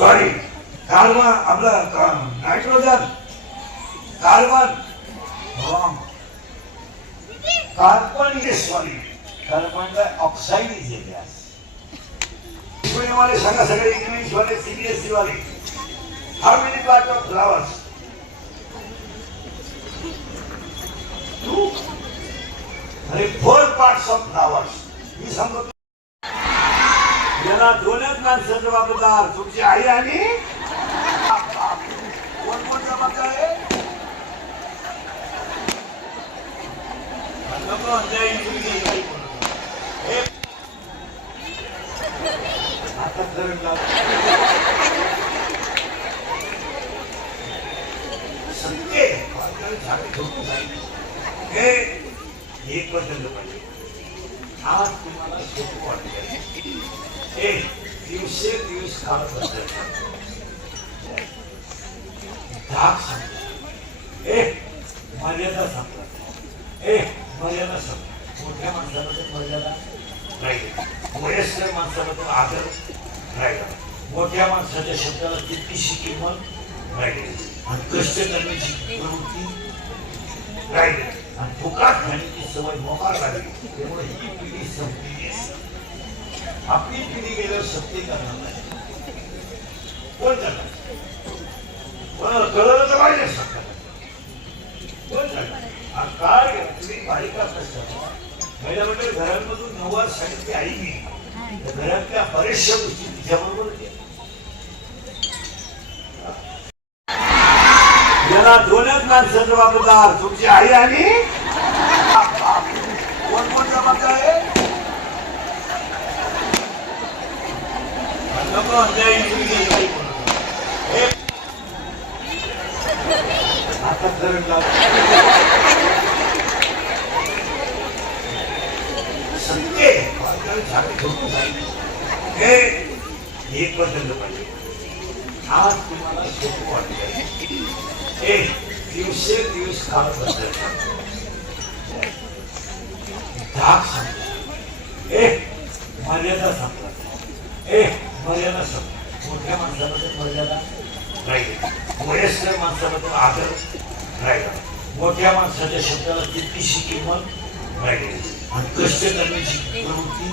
Sorry carbon आपलं nitrogen carbon carbon is sorry carbon oxide is a gas वाले सांगा सगळे इंग्लिश वाले सीबीएसई वाले. How many part of flowers two अरे फोर पार्ट्स ऑफ फ्लावर्स मी सांगतो याला दोनच माणसं जबाबदार तुमची आई आणि? कोण कोण जबाबदार आहे? हे. आता करंट हे एक बदललं पाहिजे. आज तुम्हाला सोपं वाटतं हे दिवसेदिवस काळ बदलत धाक सांगतात ए मर्यादा सांगतात ए मर्यादा सांगतात मोठ्या माणसाबद्दल मर्यादा राहिली वयस्कर माणसाबद्दल आदर राहिला मोठ्या माणसाच्या शब्दाला तितकीशी किंमत राहिली आणि कष्ट करण्याची प्रवृत्ती राहिली आणि फुकाट खाण्याची सवय मोकार लागली त्यामुळे ही पिढी संपलेली आहे आपली पिढी गेल्यावर सत्य करणार नाही. कोण करणार? कळलं तर पाहिजे सरकार कोण करणार? काळ घ्या तुम्ही बालिका प्रश्न पहिल्या घरांमधून नव्वद सांगितली आई मी घरातल्या बऱ्याचशा गोष्टी तिच्याबरोबर केल्या दोनच माणसं जबाबदार. तुमची आई आणि कोण कोण जबाबदार आहे? हे. आता करंट हे एक बदललं पाहिजे. आज तुम्हाला सोपं वाटत ए दिवसेदिवस काळ बदलत धाक संपला ए मर्यादा संपला ए मर्यादा संपला मोठ्या माणसाबद्दल मर्यादा राहिली. वयस्कर माणसाबद्दल आदर राहिला. मोठ्या माणसाच्या शब्दाला तितकीशी किंमत राहिली. आणि कष्ट करण्याची प्रवृत्ती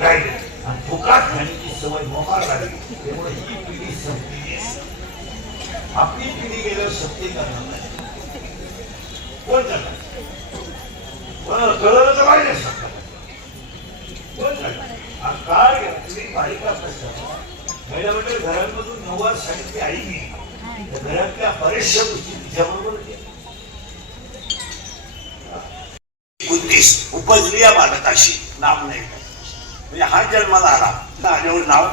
राहिली. आणि फुकाट खाण्याची सवय मोकार लागली. त्यामुळे ही पिढी संपली. आपली पिढी गेल्यावर सत्य करणार नाही. कोण करणार? कोणाला कळलं तर पाहिजे कोण करणार? काळ घ्या. तुम्ही बालिका प्रश्न पहिल्या म्हणजे घरांमधून नव्वद सांगितली आई त्या घरातल्या बऱ्याचशा गोष्टी तिच्याबरोबर केल्या. बुद्धिस उपजली या बालकाशी नाम नाही. म्हणजे हा जन्माला आला. ना आल्यावर नाव.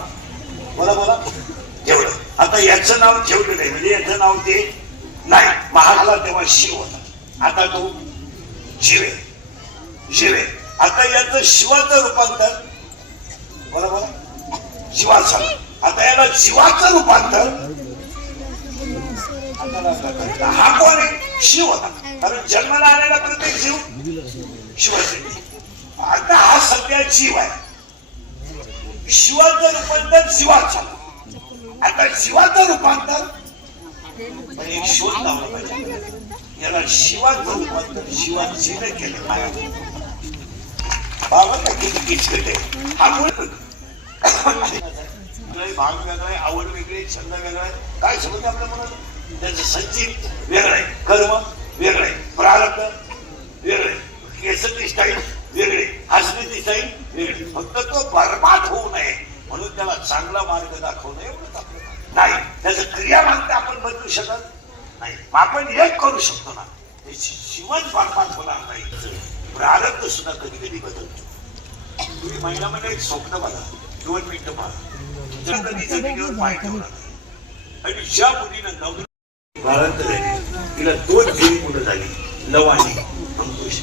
बोला बोला. आता याचं नाव ठेवलेलं आहे. म्हणजे याचं नाव ते नाही महाराला तेव्हा शिव होता. आता तो शिवे. शिवे. आता याचं शिवाचं रूपांतर. बरोबर? शिवाचं. आता याला शिवाचं रूपांतर. हा कोण आहे? शिव होता. कारण जन्माला आलेला प्रत्येक जीव शिवाचे. आता हा सध्या जीव आहे. शिवाचं रूपांतर जीवात झालं आता शिवाचं रूपांतर पण एक शोध लावला पाहिजे. याला शिवाचं रूपांतर शिवाजीने केलं माया. बाबा का किती किचकट आहे. हा मुळे भाग वेगळा आहे आवड वेगळी छंद वेगळा. आहे. काय समजते आपल्या मनात? त्याचं संचित वेगळं आहे कर्म वेगळं आहे प्रारब्ध वेगळे केसाची स्टाईल वेगळी हसण्याची स्टाईल वेगळी. फक्त तो बर्बाद होऊ नये. म्हणून त्याला चांगला मार्ग दाखवणं एवढंच आपलं नाही त्याचं क्रियामान ते आपण बदलू शकत नाही. आपण एक करू शकतो ना ते जीवन बरबाद होणार नाही. प्रारब्ध सुद्धा कधी कधी बदलतो. तुम्ही महिन्यामध्ये एक स्वप्न बघा दोन मिनिटं बघा तुझ्या कधी जमिनीवर पाय नाही. आणि ज्या मुलीनं नवरी प्रारंभ झाली तिला दोन फेरी मुलं झाली लव आणि अंकुश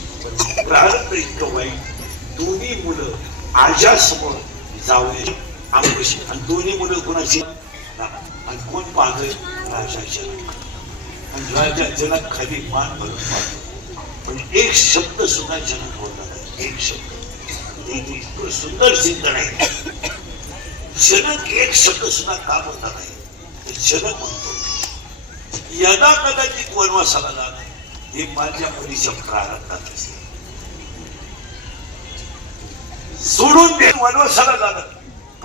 प्रारंभ इतकं वाईट. दोन्ही मुलं आजासमोर जाऊ अंकुश आणि दोन्ही मुलं कोणाची? आणि कोण पाहत राजाच्या आणि राजा जनक खाली मान भरून पाहतो. पण एक शब्द सुद्धा जनक बोलला नाही. एक शब्द. इतकं सुंदर सिद्ध आहे. जनक एक शब्द सुद्धा का बोलता नाही. तर जनक म्हणतो यदा कदाचित वनवासाला जाणं हे माझ्या मुलीच्या प्रारंभात असेल. सोडून ते वनवासाला जाणं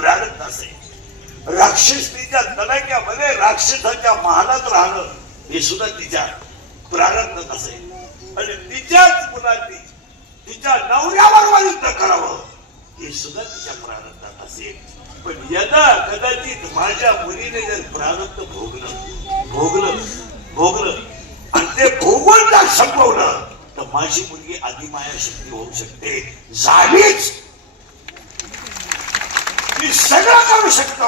प्रारंभ असेल राक्षसनीच्या तडाख्यामध्ये राक्षसाच्या महालात राहणं हे सुद्धा तिच्या प्रारंभात असे. आणि तिच्याच मुलांनी तिच्या नवऱ्याबरोबर युद्ध करावं हे सुद्धा तिच्या प्रारंभात असेल पण यदा कदाचित माझ्या मुलीने जर प्रारब्ध भोगलं भोगलं भोगलं आणि ते भोगून जर संपवलं तर माझी मुलगी अधिमाया शक्ती होऊ शकते. झालीच. मी सगळं करू शकतो.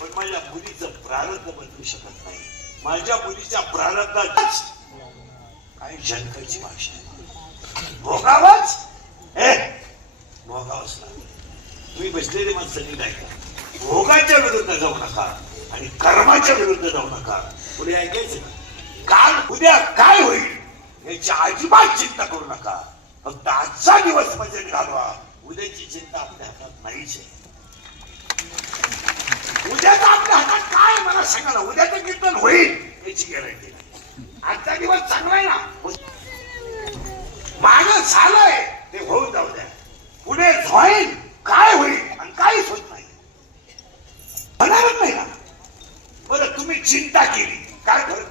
पण माझ्या मुलीचं प्रारब्ध बदलू शकत नाही. माझ्या मुलीच्या प्रारंभातच काही जनकाची भाषा आहे. भोगावच? हे भोगावच लागेल तुम्ही बसलेले माणसांनी काय करा भोगाच्या विरुद्ध जाऊ नका आणि कर्माच्या विरुद्ध जाऊ नका. पुढे ऐकायचं ना काल उद्या काय होईल? याची अजिबात चिंता करू नका. फक्त आजचा दिवस मजेत घालवा. उद्याची चिंता आपल्या हातात नाहीच आहे. उद्याचं आपल्या हातात काय मला सांगा ना? उद्याचं कीर्तन होईल. याची गॅरंटी आजचा दिवस चांगला आहे ना? माग झालंय ते होऊन जाऊ द्या. पुढे होईल काय होईल आणि काहीच होत नाही. होणारच नाही ना बरं तुम्ही चिंता केली. काय फरक